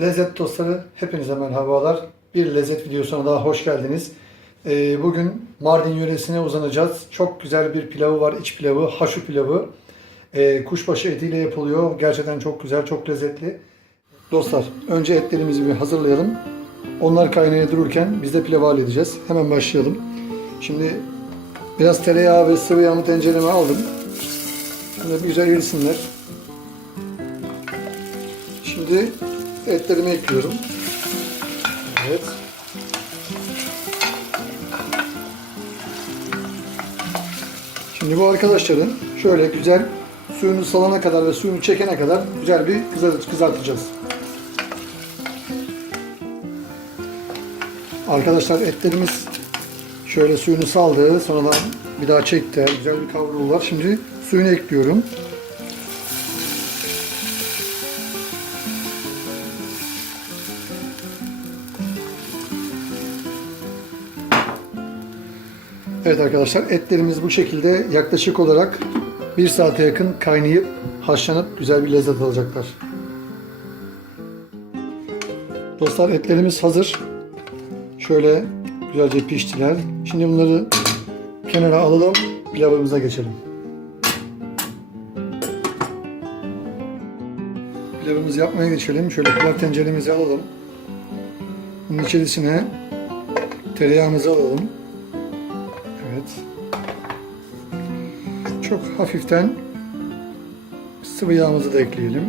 Lezzet dostları hepinize merhabalar. Bir lezzet videosuna daha hoş geldiniz. Ee, bugün Mardin yöresine uzanacağız. Çok güzel bir pilavı var, iç pilavı, haşu pilavı. Ee, kuşbaşı etiyle yapılıyor. Gerçekten çok güzel, çok lezzetli. Dostlar, önce etlerimizi bir hazırlayalım. Onlar kaynaya dururken biz de pilavı halledeceğiz. Hemen başlayalım. Şimdi biraz tereyağı ve sıvı yağımı tencereme aldım. Şimdi güzel erisinler. Şimdi etlerimi ekliyorum. Evet. Şimdi bu arkadaşların şöyle güzel suyunu salana kadar ve suyunu çekene kadar güzel bir kızart- kızartacağız. Arkadaşlar etlerimiz şöyle suyunu saldı. Sonradan bir daha çekti. Güzel bir kavruldular. Şimdi suyunu ekliyorum. Evet arkadaşlar etlerimiz bu şekilde yaklaşık olarak bir saate yakın kaynayıp haşlanıp güzel bir lezzet alacaklar. Dostlar etlerimiz hazır. Şöyle güzelce piştiler. Şimdi bunları kenara alalım. Pilavımıza geçelim. Pilavımızı yapmaya geçelim. Şöyle pilav tenceremizi alalım. Bunun içerisine tereyağımızı alalım. Evet. Çok hafiften sıvı yağımızı da ekleyelim.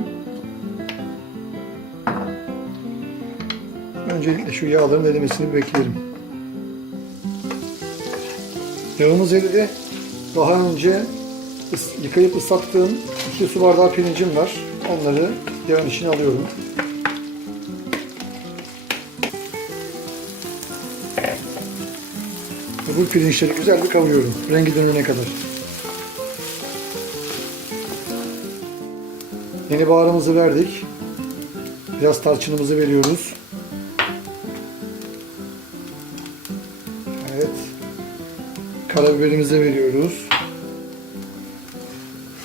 Öncelikle şu yağların erimesini bekleyelim. Yağımız eridi. Daha önce yıkayıp ıslattığım iki su bardağı pirincim var. Onları yağın içine alıyorum. Bu pirinçleri güzel bir kavuruyorum. Rengi dönene kadar. Yeni baharımızı verdik. Biraz tarçınımızı veriyoruz. Evet. Karabiberimizi veriyoruz.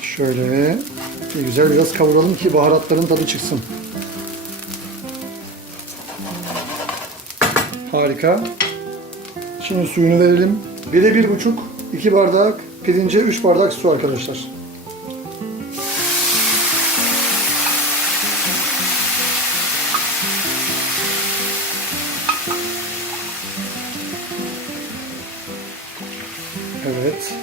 Şöyle bir güzel biraz kavuralım ki baharatların tadı çıksın. Harika. Şimdi suyunu verelim. Bire bir buçuk, iki bardak pirince üç bardak su arkadaşlar. Evet.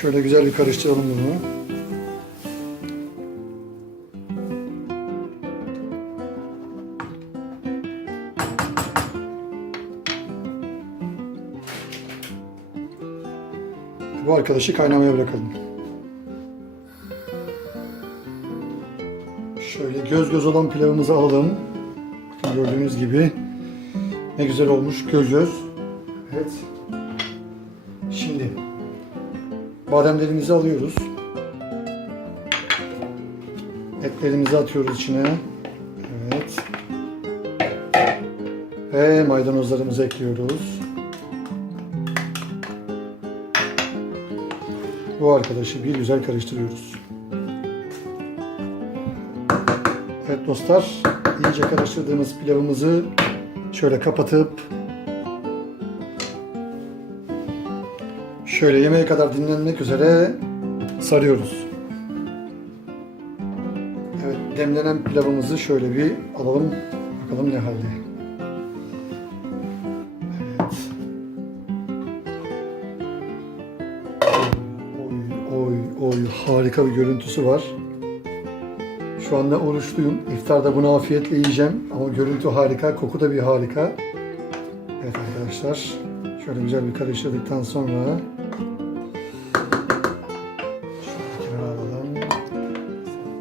Şöyle güzel bir karıştıralım bunu. Bu arkadaşı kaynamaya bırakalım. Şöyle göz göz olan pilavımızı alalım. Gördüğünüz gibi ne güzel olmuş göz göz. Evet. Şimdi bademlerimizi alıyoruz. Etlerimizi atıyoruz içine. Evet. Ve maydanozlarımızı ekliyoruz. Bu arkadaşı bir güzel karıştırıyoruz. Evet dostlar, iyice karıştırdığımız pilavımızı şöyle kapatıp şöyle yemeğe kadar dinlenmek üzere sarıyoruz. Evet, demlenen pilavımızı şöyle bir alalım. Bakalım ne halde. Harika bir görüntüsü var. Şu anda oruçluyum. İftarda bunu afiyetle yiyeceğim. Ama görüntü harika, koku da bir harika. Evet arkadaşlar. Şöyle güzel bir karıştırdıktan sonra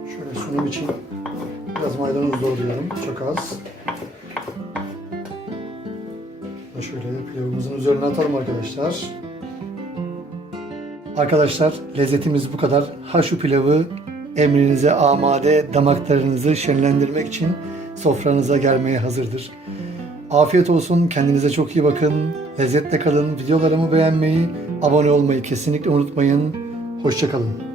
şöyle sunum için biraz maydanoz doğruyorum. Çok az. Şöyle pilavımızın üzerine atalım arkadaşlar. Arkadaşlar lezzetimiz bu kadar. Haşu pilavı emrinize amade damaklarınızı şenlendirmek için sofranıza gelmeye hazırdır. Afiyet olsun. Kendinize çok iyi bakın. Lezzetle kalın. Videolarımı beğenmeyi, abone olmayı kesinlikle unutmayın. Hoşçakalın.